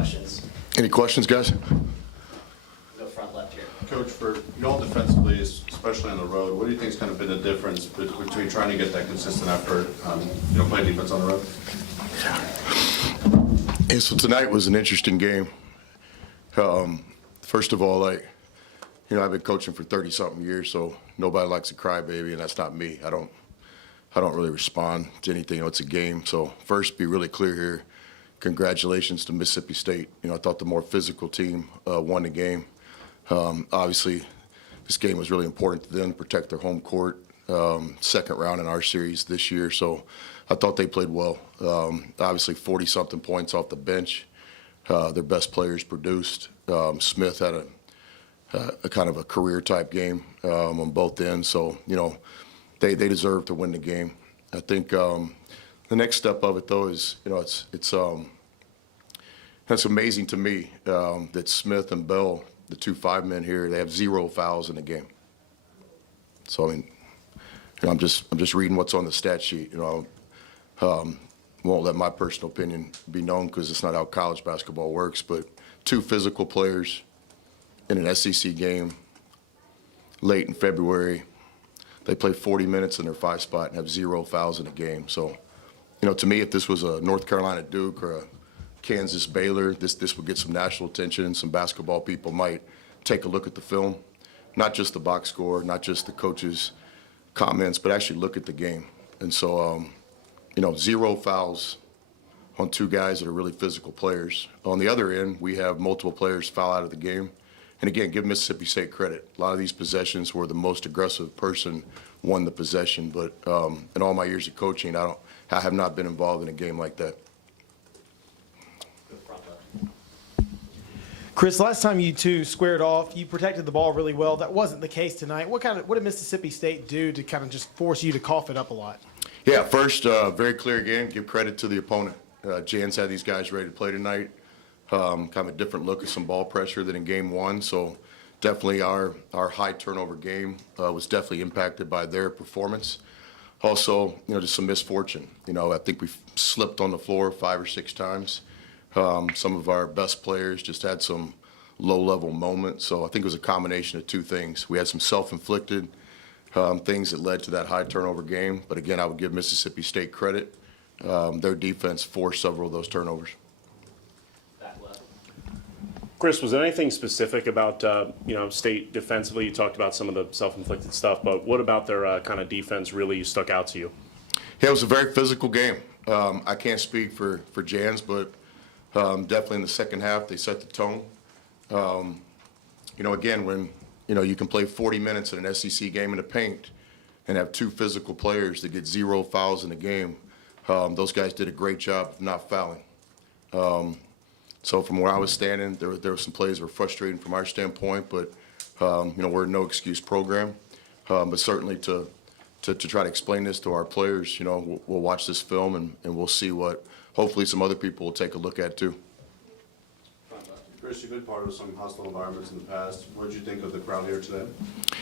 questions. Any questions, guys? Go front left here. Coach, for y'all defensively, especially on the road, what do you think has kind of been the difference between trying to get that consistent effort, playing defense on the road? Yeah, so tonight was an interesting game. First of all, I've been coaching for 30-something years, so nobody likes a crybaby, and that's not me. I don't really respond to anything. It's a game. So first, be really clear here. Congratulations to Mississippi State. I thought the more physical team won the game. Obviously, this game was really important to them to protect their home court. Second round in our series this year, so I thought they played well. Obviously, 40-something points off the bench. Their best players produced. Smith had a kind of a career-type game on both ends, so they deserve to win the game. I think the next step of it, though, is it's amazing to me that Smith and Bell, the two 5 men here, they have 0 fouls in the game. So I mean, I'm just reading what's on the stat sheet. Won't let my personal opinion be known because it's not how college basketball works. But 2 physical players in an SEC game late in February, they play 40 minutes in their 5 spot and have 0 fouls in a game. So, to me, if this was a North Carolina Duke or a Kansas Baylor, this would get some national attention, and some basketball people might take a look at the film, not just the box score, not just the coaches' comments, but actually look at the game. And so, 0 fouls on 2 guys that are really physical players. On the other end, we have multiple players foul out of the game. And again, give Mississippi State credit. A lot of these possessions were the most aggressive person won the possession. But in all my years of coaching, I have not been involved in a game like that. Chris, last time you two squared off, you protected the ball really well. That wasn't the case tonight. What did Mississippi State do to kind of just force you to cough it up a lot? Yeah, first, very clear again, give credit to the opponent. Jan's had these guys ready to play tonight. Kind of a different look at some ball pressure than in game 1. So definitely our high turnover game was definitely impacted by their performance. Also, just some misfortune. I think we slipped on the floor 5 or 6 times. Some of our best players just had some low-level moments. So I think it was a combination of 2 things. We had some self-inflicted things that led to that high turnover game. But again, I would give Mississippi State credit. Their defense forced several of those turnovers. Chris, was there anything specific about State defensively? You talked about some of the self-inflicted stuff, but what about their kind of defense really stuck out to you? Yeah, it was a very physical game. I can't speak for Jans, but definitely in the second half they set the tone. Again, when you can play 40 minutes in an SEC game in the paint and have 2 physical players that get 0 fouls in the game, those guys did a great job of not fouling. So from where I was standing, there were some plays that were frustrating from our standpoint, but we're a no excuse program. But certainly to try to explain this to our players, we'll watch this film and we'll see what hopefully some other people will take a look at too. Chris, you've been part of some hostile environments in the past. What did you think of the crowd here today?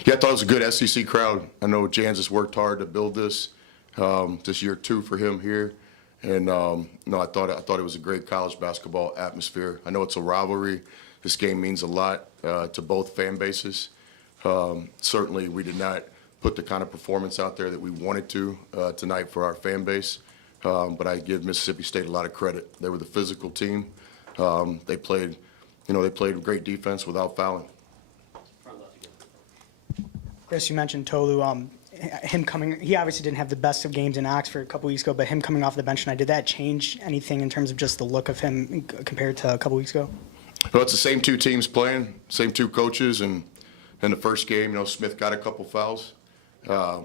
Yeah, I thought it was a good SEC crowd. I know Jans has worked hard to build this. This year 2 for him here. And I thought it was a great college basketball atmosphere. I know it's a rivalry. This game means a lot to both fan bases. Certainly, we did not put the kind of performance out there that we wanted to tonight for our fan base. But I give Mississippi State a lot of credit. They were the physical team. They played great defense without fouling. Chris, you mentioned Tolu. He obviously didn't have the best of games in Oxford a couple weeks ago, but him coming off the bench tonight, did that change anything in terms of just the look of him compared to a couple weeks ago? Well, it's the same 2 teams playing, same 2 coaches, and in the first game, Smith got a couple fouls.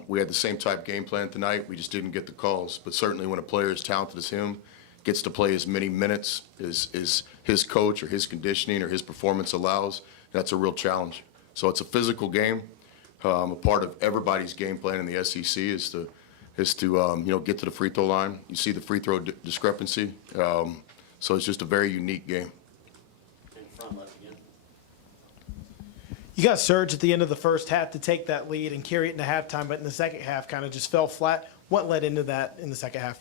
We had the same type game plan tonight. We just didn't get the calls. But certainly when a player as talented as him gets to play as many minutes as his coach or his conditioning or his performance allows, that's a real challenge. So it's a physical game. A part of everybody's game plan in the SEC is to get to the free throw line. You see the free throw discrepancy. So it's just a very unique game. You got surge at the end of the first half to take that lead and carry it into halftime, but in the second half kind of just fell flat. What led into that in the second half?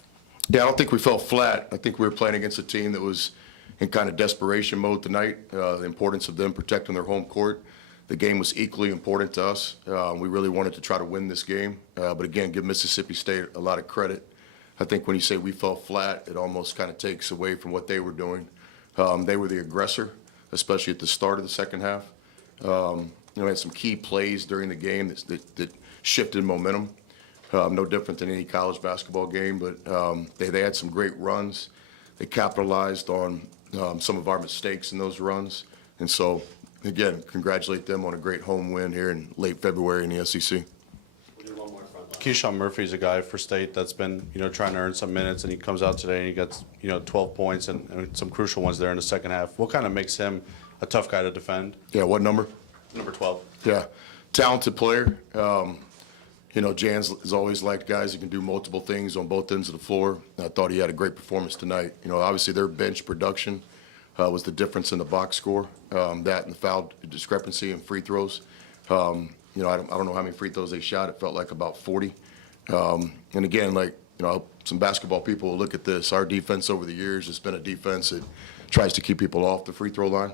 Yeah, I don't think we fell flat. I think we were playing against a team that was in kind of desperation mode tonight, the importance of them protecting their home court. The game was equally important to us. We really wanted to try to win this game. But again, give Mississippi State a lot of credit. I think when you say we fell flat, it almost kind of takes away from what they were doing. They were the aggressor, especially at the start of the second half. Had some key plays during the game that shifted momentum. No different than any college basketball game, but they had some great runs. They capitalized on some of our mistakes in those runs. And so, again, congratulate them on a great home win here in late February in the SEC. We'll do one more front left. Keyshawn Murphy's a guy for State that's been, trying to earn some minutes, and he comes out today and he gets, 12 points and some crucial ones there in the second half. What kind of makes him a tough guy to defend? Yeah, what number? Number 12. Yeah, talented player. Jans has always liked guys who can do multiple things on both ends of the floor. I thought he had a great performance tonight. Obviously their bench production was the difference in the box score. That and the foul discrepancy and free throws. I don't know how many free throws they shot. It felt like about 40. And again, some basketball people will look at this. Our defense over the years has been a defense that tries to keep people off the free throw line.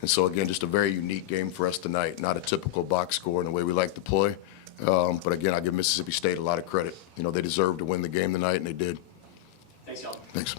And so, again, just a very unique game for us tonight, not a typical box score in the way we like to play. But, again, I give Mississippi State a lot of credit. They deserved to win the game tonight, and they did. Thanks, y'all. Thanks.